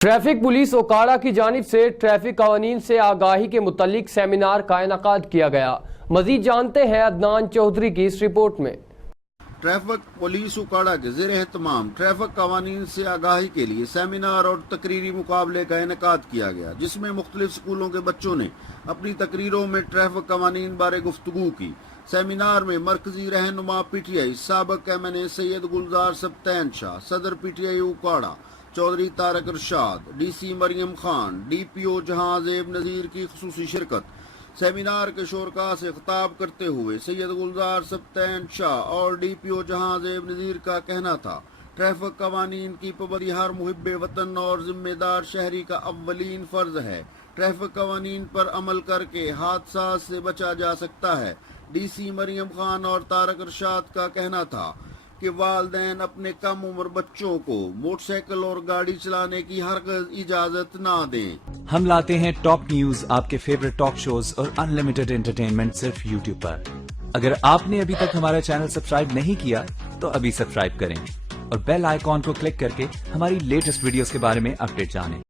Traffic police Okara کی جانب سے ٹریفک قوانین سے آگاہی کے متعلق سیمینار کا انعقاد کیا گیا۔ مزید جانتے ہیں عدنان چودھری کی اس رپورٹ میں۔ ٹریفک پولیس اوکاڑا کے زیر اہتمام ٹریفک قوانین سے آگاہی کے لیے سیمینار اور تقریری مقابلے کا انعقاد کیا گیا، جس میں مختلف اسکولوں کے بچوں نے اپنی تقریروں میں ٹریفک قوانین بارے گفتگو کی۔ سیمینار میں مرکزی رہنما پی ٹی آئی سابق ایم این اے سید گلزار سبتین شاہ، صدر P T I Okara Chaudhry Tariq Irshad, D C Maryam Khan, D P O Jahanzeb Nazir کی خصوصی شرکت۔ سیمینار کے شرکاء سے خطاب کرتے ہوئے سید گلزار سبتین شاہ اور D P O Jahanzeb Nazir کا کہنا تھا، ٹریفک قوانین کی پابندی ہر محب وطن اور ذمہ دار شہری کا اولین فرض ہے۔ ٹریفک قوانین پر عمل کر کے حادثات سے بچا جا سکتا ہے۔ ڈی سی مریم خان اور طارق ارشاد کا کہنا تھا کہ والدین اپنے کم عمر بچوں کو موٹر سائیکل اور گاڑی چلانے کی ہرگز اجازت نہ دیں۔ ہم لاتے ہیں ٹاپ نیوز، آپ کے فیوریٹ ٹاک شوز اور ان لمیٹڈ انٹرٹینمنٹ صرف یوٹیوب پر۔ اگر آپ نے ابھی تک ہمارا چینل سبسکرائب نہیں کیا تو ابھی سبسکرائب کریں اور بیل آئیکن کو کلک کر کے ہماری لیٹسٹ ویڈیوز کے بارے میں اپڈیٹ جانیں۔